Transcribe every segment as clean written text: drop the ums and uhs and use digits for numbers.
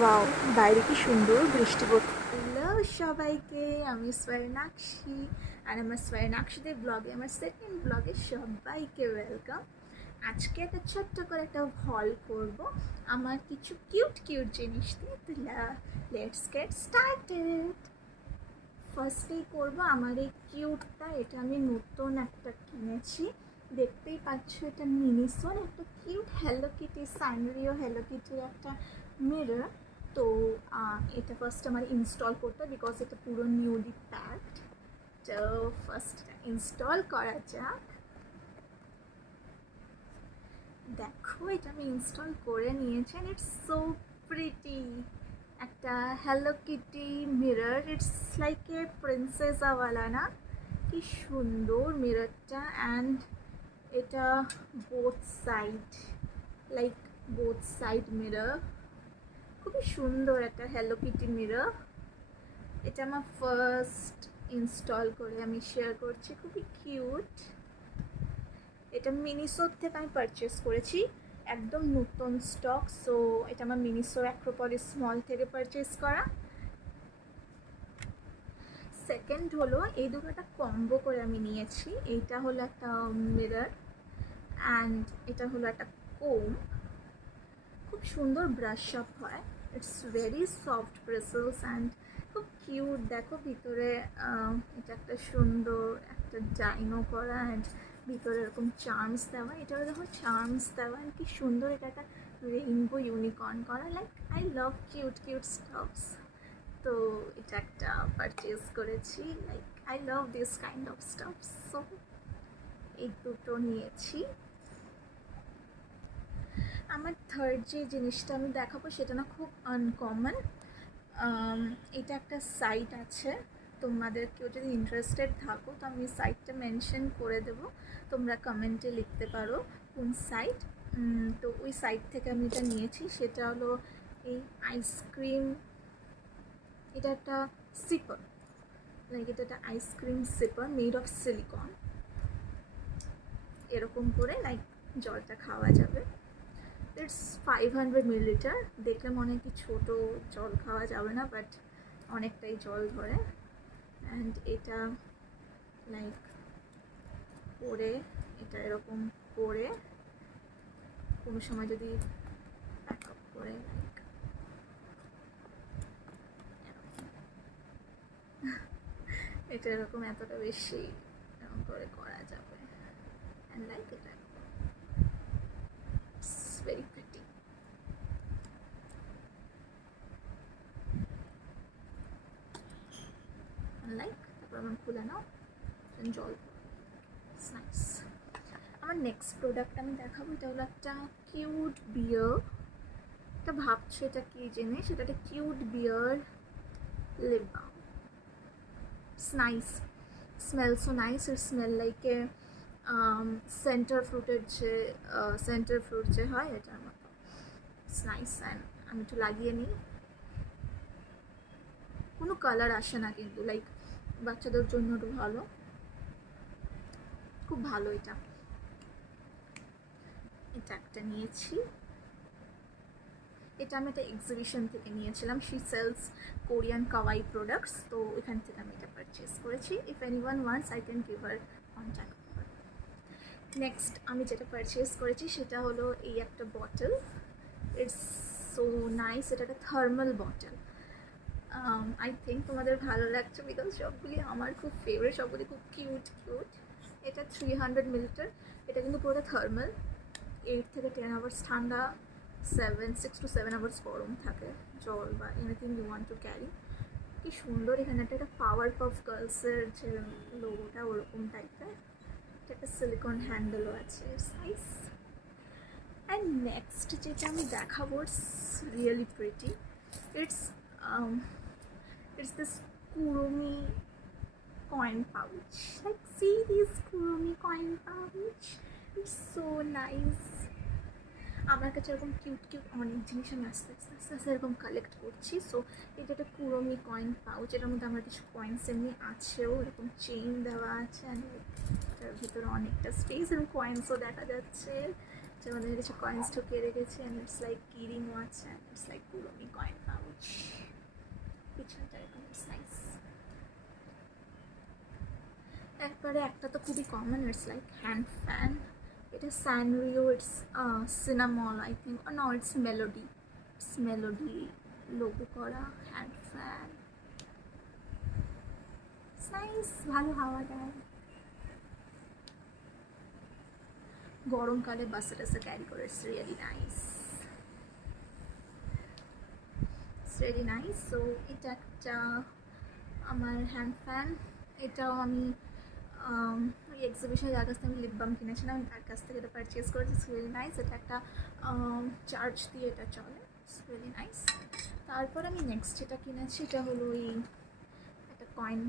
Wow, বাইরে কি সুন্দর বৃষ্টি পড়ছে। হ্যালো সবাইকে, আমি স্বর্ণাক্ষী আর আমার স্বর্ণাক্ষীদের ব্লগে, আমার সেকেন্ড ব্লগে সবাইকে ওয়েলকাম। আজকে একটা ছোট্ট করে একটা হল করব আমার কিছু কিউট কিউট জিনিস দিয়ে। তো লেটস গেট স্টার্টেড। ফার্স্টেই করবো আমার এই কিউটটা। এটা আমি নতুন একটা কিনেছি, দেখতেই পাচ্ছ। এটা মিনিসোর একটা কিউট হ্যালো কিটি, সানরিও হ্যালো কিটির একটা মিরর। তো এটা ফার্স্ট আমার ইনস্টল করতে, বিকজ এটা পুরো নিউলি প্যাকড। তো ফার্স্ট ইনস্টল করা যাক। দেখো, এটা আমি ইনস্টল করে নিয়েছি। It's so pretty. একটা hello kitty mirror, it's like a প্রিন্সেসাওয়ালা না? কি সুন্দর মিররটা। অ্যান্ড এটা both side, like both side mirror. খুবই সুন্দর একটা হ্যালো কিটি মিরর। এটা আমার ফার্স্ট ইনস্টল করে আমি শেয়ার করছি। খুবই কিউট। এটা মিনিসোর থেকে আমি পারচেস করেছি, একদম নতুন স্টক। সো এটা আমার মিনিসো অ্যাক্রোপলিস মল থেকে পারচেস করা। সেকেন্ড হলো, এই দুটোটা কম্বো করে আমি নিয়েছি। এইটা হলো একটা মিরর অ্যান্ড এটা হলো একটা কোম। খুব সুন্দর ব্রাশ আপ হয়। ইটস ভেরি সফট ব্রিসেলস অ্যান্ড খুব কিউট। দেখো ভিতরে এটা একটা সুন্দর একটা ডাইনো করা, অ্যান্ড ভিতরে এরকম চার্মস দেওয়া। এটাও দেখো চার্মস দেওয়া, অ্যান্ড কি সুন্দর। এটা একটা রেইনবো ইউনিকর্ন করা। Like I love cute cute stuffs. তো এটা একটা পারচেস করেছি। Like I love this kind of stuffs. So এই দুটো নিয়েছি। আমার থার্ড যে জিনিসটা আমি দেখাবো সেটা না খুব আনকমন। এটা একটা সাইট আছে, তোমাদের কেউ যদি ইন্টারেস্টেড থাকো তো আমি সাইটটা মেনশন করে দেবো, তোমরা কমেন্টে লিখতে পারো কোন সাইট। তো ওই সাইট থেকে আমি এটা নিয়েছি। সেটা হলো এই আইসক্রিম, এটা একটা সিপার, লাইক এটা একটা ice cream sipper made of silicone. এরকম করে লাইক জলটা খাওয়া যাবে। It's 500 millilitre. দেখলে মনে হয় কি ছোটো, জল খাওয়া যাবে না, বাট অনেকটাই জল ধরে। অ্যান্ড এটা লাইক করে, এটা এরকম করে কোনো সময় যদি প্যাক আপ করে লাইক এটা এরকম এতটা বেশি এরকম করে করা যাবে। অ্যান্ড লাইক এটা ইটস ভেরি প্রিটি। লাইক তারপর আমার খুলে নাও, জল নাইস। আমার নেক্সট প্রোডাক্ট আমি দেখাবো, এটা হলো একটা কিউট বিয়ার। এটা ভাবছো এটা কি জিনিস? এটা একটা cute beer lip balm. It's nice, smells so nice. It smell like a center fruited যে সেন্টার ফ্রুট যে হয় এটার মতো। It's nice. অ্যান্ড আমি একটু লাগিয়ে নিই। কোনো কালার আসে না কিন্তু, লাইক বাচ্চাদের জন্য একটু ভালো, খুব ভালো। এটা এটা একটা নিয়েছি। এটা আমি একটা এক্সিবিশন থেকে নিয়েছিলাম। She sells Korean kawaii products. তো এখান থেকে আমি এটা পারচেস করেছি। If anyone wants I can give her contact. Next আমি যেটা পারচেস করেছি সেটা হলো এই একটা বটল। It's so nice. এটা একটা থার্মাল বটল। আই থিঙ্ক তোমাদের ভালো লাগছে, বিকজ সবগুলি আমার খুব ফেভারিট, সবগুলি খুব কিউট কিউট। এটা 300 মিলিলিটার। এটা কিন্তু পুরোটা থার্মাল। 8 থেকে 10 আওয়ার্স ঠান্ডা, 6 to 7 আওয়ার্স গরম থাকে জল বা anything you want to carry. কি সুন্দর। এখানে একটা পাওয়ার পাফ গার্লসের যে লোগোটা ওরকম টাইপের। একটা সিলিকন হ্যান্ডেলও আছে। সাইজ। অ্যান্ড নেক্সট যেটা আমি দেখাবো, it's really pretty. It's it's this Kuromi coin pouch. Like, see this Kurumi coin pouch? It's so nice. আমার কাছে এরকম কিউট কিউট অনেক জিনিস আমি আস্তে আস্তে আস্তে আস্তে এরকম কালেক্ট করছি। সো এটা একটা কুরমি কয়েন পাউচ। এটার মধ্যে আমার কিছু কয়েন্স এমনি আছেও, এরকম চেইন দেওয়া আছে। অ্যান্ড এটার ভিতরে অনেকটা স্পেস এবং কয়েন্সও দেখা যাচ্ছে। যার মধ্যে কিছু কয়েন্স ঢুকিয়ে রেখেছি, অ্যান্ড ইটস লাইক কি রিং আছে, and it's like Kuromi coin pouch. পিছনটা এরকম, ইটস নাইস। একবারে একটা তো খুবই common, it's like hand fan. এটা Sanrio, it's Cinnamoroll I think, no it's Melody, it's Melody logo করা হ্যান্ড ফ্যান। নাইস, ভালো হাওয়া দেয়। গরমকালে বাসে টাসে ক্যারি করে, it's really nice, it's really nice. So এটা একটা আমার হ্যান্ড ফ্যান। এটাও আমি ওই এক্সিবিশনে যার কাছ থেকে আমি লিপ বাম কিনেছিলাম, আমি তার কাছ থেকে এটা পারচেস করেছি, ইটস রিয়েলি নাইস। এটা একটা চার্জ দিয়ে এটা চলে, ইটস রিয়েলি নাইস। তারপর আমি নেক্সট যেটা কিনেছি এটা হলো এই একটা কয়েন,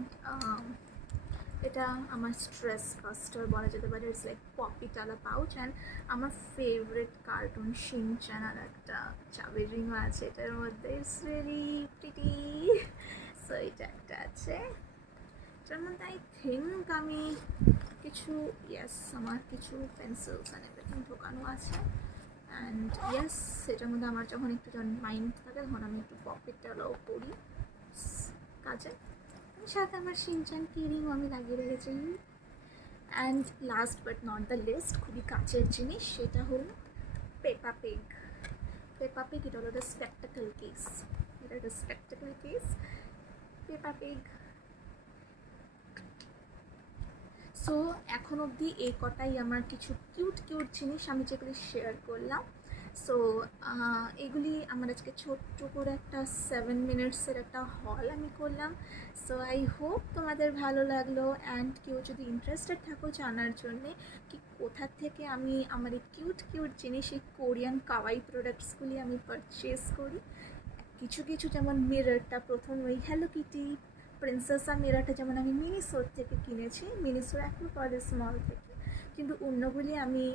এটা আমার স্ট্রেস বাস্টার বলা যেতে পারে, ইটস লাইক পপি টালা পাউচ। অ্যান্ড আমার ফেভারিট কার্টুন শিনচ্যান আর একটা চাবির রিংও আছে এটার মধ্যে, ইটস রিয়েলি প্রিটি। সো এটা একটা আছে, এটার মধ্যে আই থিঙ্ক আমি কিছু আমার কিছু পেন্সিলস অ্যান্ড এভরিথিং ঢোকানো আছে। অ্যান্ড সেটার মধ্যে আমার যখন একটু মাইন্ড থাকে তখন আমি একটু পকেটটাও করি কাজে, সাথে আমার শিনচ্যান কিরিংও আমি লাগিয়ে রেখেছি। And last but not the least, খুবই কাছের জিনিস, সেটা হলো পেপা পিগ। পেপা পিগ, এটা হলো একটা স্পেকটাকল কেস, এটা একটা স্পেকটাকল কেস, পেপা পিগ। সো এখন অবধি এই কটাই আমার কিছু কিউট কিউট জিনিস আমি যেগুলি শেয়ার করলাম। সো এগুলি আমার আজকে ছোট্ট করে একটা 7 মিনিটসের একটা হল আমি করলাম। সো আই হোপ তোমাদের ভালো লাগলো। অ্যান্ড কেউ যদি ইন্টারেস্টেড থাকো জানার জন্যে কি কোথা থেকে আমি আমার এই কিউট কিউট জিনিস, এই কোরিয়ান কাওয়াই প্রোডাক্টসগুলি আমি পারচেস করি, কিছু কিছু যেমন মিররটা প্রথম ওই হ্যালো কিটি প্রিন্সেসা মিররটা যেমন আমি মিনিসোর থেকে কিনেছি, মিনিসোর অ্যাক্রোপলিস মল থেকে, কিন্তু অন্যগুলি আমি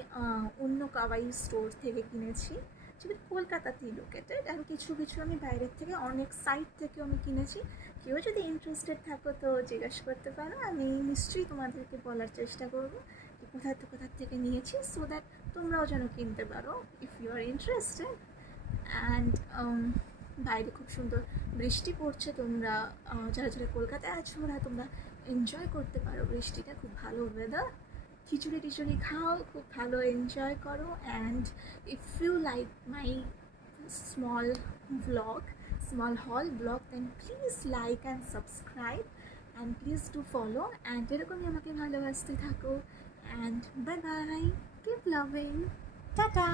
অন্য কাওয়াই স্টোর থেকে কিনেছি যেটা কলকাতাতেই লোকেটেড। অ্যান্ড কিছু কিছু আমি বাইরের থেকে অনেক সাইট থেকে আমি কিনেছি। কেউ যদি ইন্টারেস্টেড থাকো তো জিজ্ঞাসা করতে পারো, আমি নিশ্চয়ই তোমাদেরকে বলার চেষ্টা করবো যে কোথা থেকে নিয়েছি, সো দ্যাট তোমরাও যেন কিনতে পারো if you are interested. And বাইরে খুব সুন্দর বৃষ্টি পড়ছে, তোমরা যারা যারা কলকাতায় আছো ওরা তোমরা এনজয় করতে পারো বৃষ্টিটা, খুব ভালো ওয়েদার, খিচুড়ি টিচুড়ি খাও, খুব ভালো এনজয় করো। And if you like my small haul vlog, then please like and subscribe and please do follow, and এরকমই আমাকে ভালোবাসতে থাকো। And bye bye, keep loving, tata.